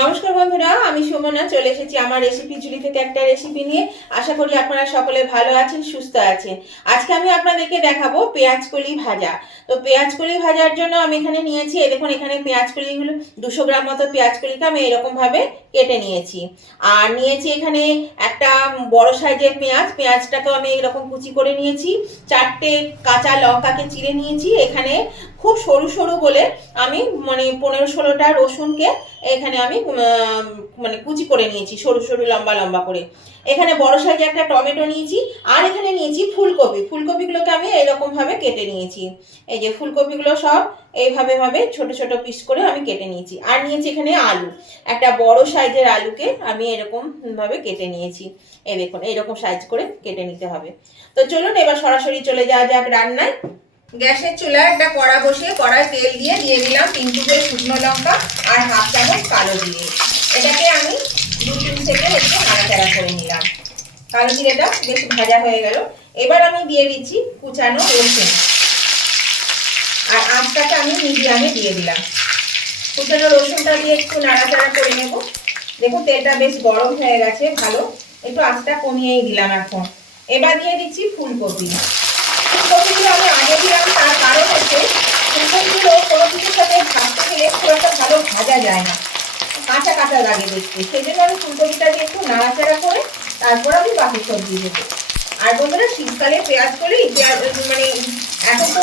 নমস্কার বন্ধুরা, আমি সুমনা চলে এসেছি আমার রেসিপি ঝুলি থেকে একটা রেসিপি নিয়ে। আশা করি আপনারা সকলে ভালো আছেন, সুস্থ আছেন। আজকে আমি আপনাদেরকে দেখাবো পেঁয়াজ কলি ভাজা। তো পেঁয়াজ কলি ভাজার জন্য আমি এখানে নিয়েছি, এই দেখুন এখানে পেঁয়াজ কলিগুলো 200 গ্রাম মতো পেঁয়াজ কলিকে আমি এরকমভাবে কেটে নিয়েছি। আর নিয়েছি এখানে একটা বড় সাইজের পেঁয়াজটাকেও আমি এরকম কুচি করে নিয়েছি। 4টে কাঁচা লঙ্কাকে চিড়ে নিয়েছি। এখানে খুব সরু সরু বলে আমি 15-16টা রসুনকে এখানে আমি কুচি করে নিয়েছি, সরু সরু লম্বা লম্বা করে। এখানে বড় সাইজে একটা টমেটো নিয়েছি। আর এখানে নিয়েছি ফুলকপিগুলোকে আমি এইরকম ভাবে কেটে নিয়েছি। এই যে ফুলকপিগুলো সব এইভাবে ছোট ছোট পিস করে আমি কেটে নিয়েছি। আর নিয়েছি এখানে আলু, একটা বড় সাইজের আলুকে আমি এরকম ভাবে কেটে নিয়েছি। এই দেখুন এইরকম সাইজ করে কেটে নিতে হবে। তো চলুন এবার সরাসরি চলে যাওয়া যাক রান্নায়। গ্যাসের চুলায় একটা কড়া বসিয়ে কড়ায় তেল দিয়ে দিলাম 3 টুকরো শুকনো লঙ্কা আর হাফ চামচ কালো জিরে। এটাকে আমি 2-3 সেকেন্ড একটু নাড়াচাড়া করে নিলাম। কালো জিরেটা বেশ ভাজা হয়ে গেল। এবার আমি দিয়ে দিচ্ছি কুচানো রসুন, আর আঁচটাকে আমি মিডিয়ামে দিয়ে দিলাম। কুচানো রসুনটা দিয়ে একটু নাড়াচাড়া করে নেব। দেখুন তেলটা বেশ গরম হয়ে গেছে, ভালো। একটু আঁচটা কমিয়েই দিলাম এখন। এবার দিয়ে দিচ্ছি ফুলকপিগুলো আমি আগে দিলাম, তার কারণ হচ্ছে ফুলকপিগুলো কোনো কিছুর সাথে ভাজতে গেলে খুব একটা ভালো ভাজা যায় না, কাঁচা কাঁচা লাগে দেখতে। সেই জন্য আমি ফুলকপিটা দিয়ে একটু নাড়াচাড়া করে তারপর আমি বাকি সবজি দেবো। আর বন্ধুরা, শীতকালে পেঁয়াজ কলি এখন তো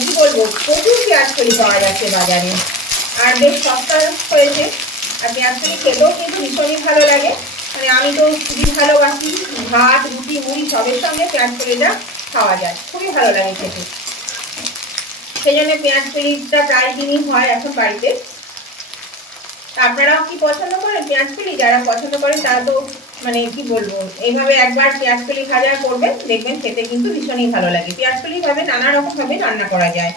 কি বলবো, প্রচুর পেঁয়াজ কলি পাওয়া যাচ্ছে বাজারে, আর বেশ সস্তা হয়েছে। আর পেঁয়াজ কলি খেতেও কিন্তু ভীষণই ভালো লাগে। আমি তো খুবই ভালোবাসি, ভাত রুটি মুড়ি সবের সঙ্গে পেঁয়াজ কলিটা খাওয়া যায়, খুবই ভালো লাগে খেতে। সেই জন্য পেঁয়াজ কলিটা প্রায় দিনই হয় এখন বাড়িতে। আপনারাও কি পছন্দ করেন পেঁয়াজ কলি? যারা পছন্দ করেন তারা তো কি বলবো, এইভাবে একবার পেঁয়াজ কলি ভাজা করবেন, দেখবেন খেতে কিন্তু ভীষণই ভালো লাগে। পেঁয়াজ কলি ভাবে নানা রকম ভাবে রান্না করা যায়।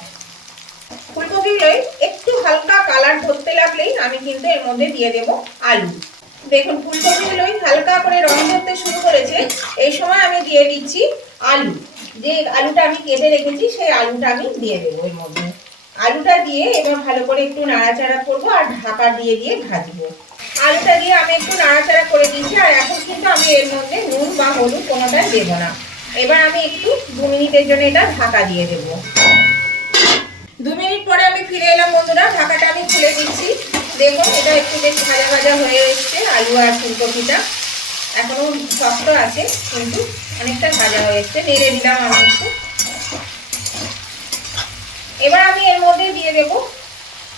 ফুলকপিগুলোই একটু হালকা কালার ধরতে লাগলেই আমি কিন্তু এর মধ্যে দিয়ে দেব আলু। দেখুন ফুলকপিগুলোই হালকা করে রং ধরতে শুরু করেছে, এই সময় আমি দিয়ে দিচ্ছি আলু। যে আলুটা আমি কেটে রেখেছি সেই আলুটা আমি দিয়ে দেবো এর মধ্যে। আলুটা দিয়ে এবার ভালো করে একটু নাড়াচাড়া করবো আর ঢাকা দিয়ে ভাজবো। আলুটা দিয়ে আমি একটু নাড়াচাড়া করে দিচ্ছি। আর এখন কিন্তু আমি এর মধ্যে নুন বা হলুদ কোনোটাই দেবো না। এবার আমি একটু 2 মিনিটের জন্য এটা ঢাকা দিয়ে দেবো। 2 মিনিট পরে আমি ফিরে এলাম বন্ধুরা, ঢাকাটা আমি খুলে দিচ্ছি। দেখুন এটা একটু বেশ ভাজা ভাজা হয়ে এসছে, আলু আর ফুলকপিটা এখনো শক্ত আছে কিন্তু অনেকটা ভাজা হয়ে এসছে। নেড়ে দিলাম আমি একটু। এবার আমি এর মধ্যে দিয়ে দেব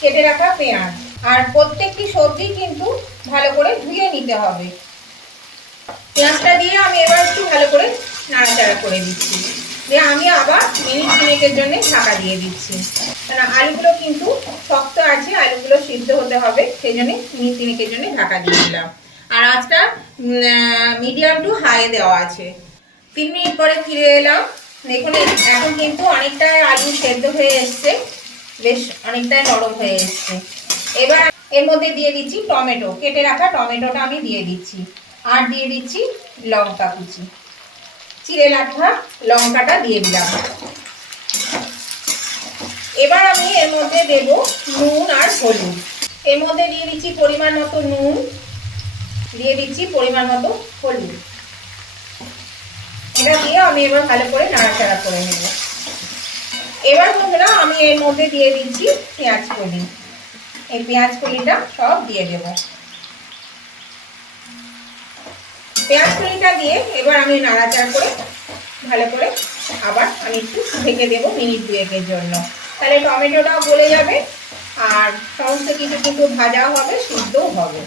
কেটে রাখা পেঁয়াজ। আর প্রত্যেকটি সবজি কিন্তু ভালো করে ধুয়ে নিতে হবে। পেঁয়াজটা দিয়ে আমি এবার একটু ভালো করে নাড়াচাড়া করে দিচ্ছি। দিয়ে আমি আবার মিনিট 3 জন্য ঢাকা দিয়ে দিচ্ছি, কারণ আলুগুলো কিন্তু শক্ত আছে, আলুগুলো সিদ্ধ হতে হবে। সেই জন্য মিনিট 3 জন্য ঢাকা দিয়ে দিলাম। আর আঁচটা মিডিয়াম টু হাই দেওয়া আছে। 3 মিনিট পরে ফিরে এলাম। দেখুন এখন কিন্তু অনেকটাই আলু সেদ্ধ হয়ে এসছে, বেশ অনেকটাই নরম হয়ে এসছে। এবার এর মধ্যে দিয়ে দিচ্ছি টমেটো, কেটে রাখা টমেটোটা আমি দিয়ে দিচ্ছি। আর দিয়ে দিচ্ছি লঙ্কা কুচি, চিড়ে রাখা লঙ্কাটা দিয়ে দিলাম। এবার আমি এর মধ্যে দেব নুন আর হলুদ। এর মধ্যে দিয়ে দিচ্ছি পরিমাণ মতো নুন, দিয়ে দিচ্ছি পরিমাণ মতো হলুদ। এটা দিয়ে আমি এবার ভালো করে নাড়াচাড়া করে নেব। এবার বন্ধুরা আমি এর মধ্যে দিয়ে দিচ্ছি পেঁয়াজ কলি। এই পেঁয়াজ কলিটা সব দিয়ে দেব। পেঁয়াজ কলিটা দিয়ে এবার আমি নাড়াচাড়া করে ভালো করে আবার আমি একটু ঢেকে দেবো মিনিট 2 জন্য। তাহলে টমেটোটাও গলে যাবে আর সমস্ত কিছু কিন্তু ভাজাও হবে, সিদ্ধও হবে।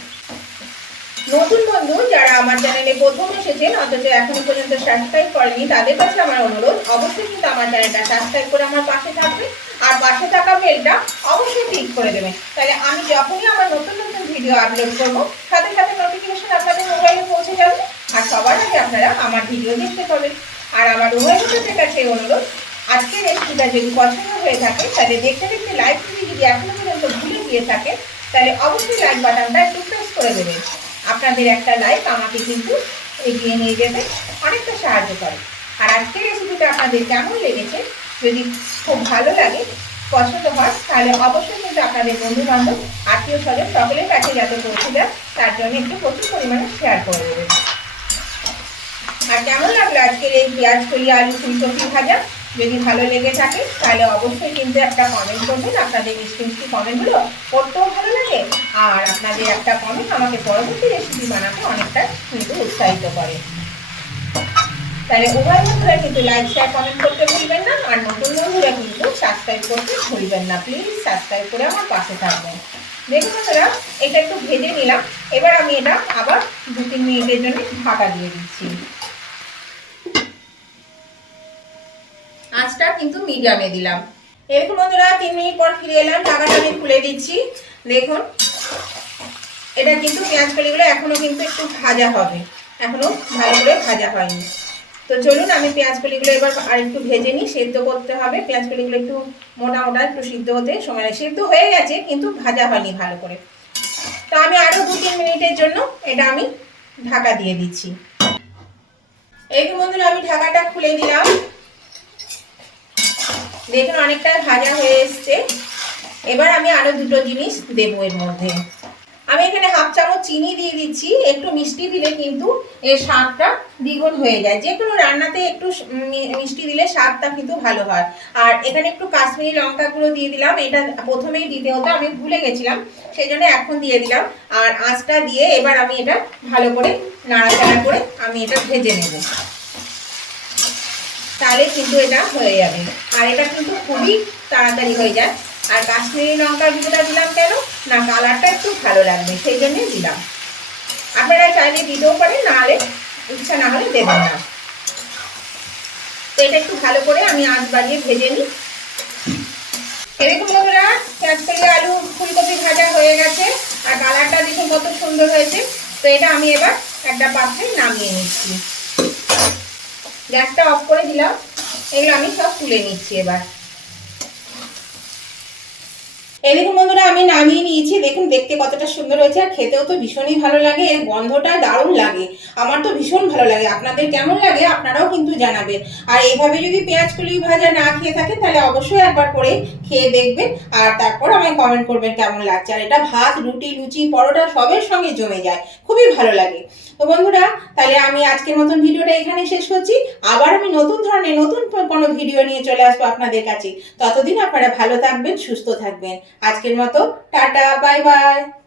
নতুন বন্ধু যারা আমার চ্যানেলে প্রথম এসেছেন অথচ এখনো পর্যন্ত সাবস্ক্রাইব করেনি, তাদের কাছে আমার অনুরোধ অবশ্যই কিন্তু আমার চ্যানেলটা সাবস্ক্রাইব করে আমার পাশে থাকবে। আর পাশে থাকা বেলটা অবশ্যই ক্লিক করে দেবেন, তাহলে আমি যখনই আমার নতুন নতুন ভিডিও আপলোড করবো সাথে সাথে নোটিফিকেশন আপনাদের মোবাইলে পৌঁছে যাবে। আর সবার আগে আপনারা আমার ভিডিও দেখতে পাবেন। আর আমার উভয়দের কাছে অনুরোধ, আজকের রেসিপিটা যদি পছন্দ হয়ে থাকে তাহলে দেখতে দেখতে লাইক দিয়ে যদি এখনো পর্যন্ত ভুলে গিয়ে থাকে তাহলে অবশ্যই লাইক বাটনটা একটু প্রেস করে দেবেন। আপনাদের একটা লাইক আমাকে কিন্তু এগিয়ে নিয়ে যেতে অনেকটা সাহায্য করে। আর আজকের রেসিপিটা আপনাদের কেমন লেগেছে, যদি খুব ভালো লাগে পছন্দ হয় তাহলে অবশ্যই কিন্তু আপনাদের বন্ধু বান্ধব আত্মীয় স্বজন সকলের কাছে যাতে পৌঁছে যায় তার জন্য একটু প্রচুর পরিমাণে শেয়ার করে দেবেন। আর কেমন লাগলো আজকের এই পেঁয়াজ কলি আলু ফুলকপি ভাজা? যদি ভালো লেগে থাকে তাহলে অবশ্যই কিন্তু একটা কমেন্ট করবেন। আপনাদের মিষ্টি মিষ্টি কমেন্টগুলো পড়তেও ভালো লাগে, আর আপনাদের একটা কমেন্ট আমাকে পরবর্তী রেসিপি বানাতে অনেকটা কিন্তু উৎসাহিত করে। তাহলে উভয় বন্ধুরা কিন্তু লাইক শেয়ার কমেন্ট করতে ভুলবেন না, আর নতুন বন্ধুরা কিন্তু সাবস্ক্রাইব করতে ভুলবেন না। প্লিজ সাবস্ক্রাইব করে আমার পাশে থাকবেন। দেখুন বন্ধুরা, এটা একটু ভেজে নিলাম। এবার আমি এটা আবার 2-3 মিনিটের জন্য ঢাকা দিয়ে দিচ্ছি। আঁচটা কিন্তু মিডিয়ামে দিলাম। এরকম বন্ধুরা 3 মিনিট পর ফিরে এলাম, ঢাকাটা আমি খুলে দিচ্ছি। দেখুন এটা কিন্তু পেঁয়াজ কলিগুলো এখনো কিন্তু একটু ভাজা হবে, এখনো ভালো করে ভাজা হয়নি। তো চলুন আমি পেঁয়াজ কলিগুলো এবার আর একটু ভেজে নিই, সেদ্ধ করতে হবে। পেঁয়াজ কলিগুলো একটু মোটা মোটা একটু সিদ্ধ হতে সময়, সিদ্ধ হয়ে গেছে কিন্তু ভাজা হয়নি ভালো করে। তো আমি আরো 2-3 মিনিটের জন্য এটা আমি ঢাকা দিয়ে দিচ্ছি। এরকম বন্ধুরা আমি ঢাকাটা খুলে দিলাম। দেখুন অনেকটা ভাজা হয়ে এসছে। এবার আমি আরো দুটো জিনিস দেবো এর মধ্যে। আমি এখানে 1/2 চামচ চিনি দিয়ে দিচ্ছি। একটু মিষ্টি দিলে কিন্তু এর স্বাদটা দ্বিগুণ হয়ে যায়। যে কোনো রান্নাতে একটু মিষ্টি দিলে স্বাদটা কিন্তু ভালো হয়। আর এখানে একটু কাশ্মীরি লঙ্কা গুঁড়ো দিয়ে দিলাম। এটা প্রথমেই দিতে হতো, আমি ভুলে গেছিলাম, সেই জন্য এখন দিয়ে দিলাম। আর আঁচটা দিয়ে এবার আমি এটা ভালো করে নাড়াচাড়া করে আমি এটা ভেজে নেব, তাহলে কিন্তু এটা হয়ে যাবে। আর এটা কিন্তু খুবই তাড়াতাড়ি হয়ে যায়। আর কাশ্মীরি লঙ্কার গুঁড়োটা দিলাম কেন না, কালারটা একটু ভালো লাগবে সেই জন্য দিলাম। আপনারা চাইলে দিতেও পারেন, নাহলে ইচ্ছা না হলে দেবেন না। তো এটা একটু ভালো করে আমি আঁচ বাড়িয়ে ভেজে নিই। এরকম বন্ধুরা পেঁয়াজ কলি আলু ফুলকপি ভাজা হয়ে গেছে, আর কালারটা দেখুন কত সুন্দর হয়েছে। তো এটা আমি এবার একটা পাত্রে নামিয়ে নিচ্ছি। গ্যাসটা অফ করে দিলাম। এগুলো আমি সব তুলে নিচ্ছি এবার। এরকম বন্ধুরা আমি নামিয়ে নিয়েছি। দেখুন দেখতে কতটা সুন্দর হয়েছে, আর খেতেও তো ভীষণই ভালো লাগে। এর গন্ধটা দারুণ লাগে, আমার তো ভীষণ ভালো লাগে। আপনাদের কেমন লাগে আপনারাও কিন্তু জানাবেন। আর এইভাবে যদি পেঁয়াজ কলি ভাজা না খেয়ে থাকেন তাহলে অবশ্যই একবার করে খেয়ে দেখবেন, আর তারপর আমায় কমেন্ট করবেন কেমন লাগছে। আর এটা ভাত, রুটি, লুচি, পরোটা সবের সঙ্গে জমে যায়, খুবই ভালো লাগে। তো বন্ধুরা তাহলে আমি আজকের মতন ভিডিওটা এখানে শেষ করছি। আবার আমি নতুন ধরনের নতুন কোনো ভিডিও নিয়ে চলে আসবো আপনাদের কাছে। ততদিন আপনারা ভালো থাকবেন, সুস্থ থাকবেন। আজকের মতো টাটা, বাই বাই।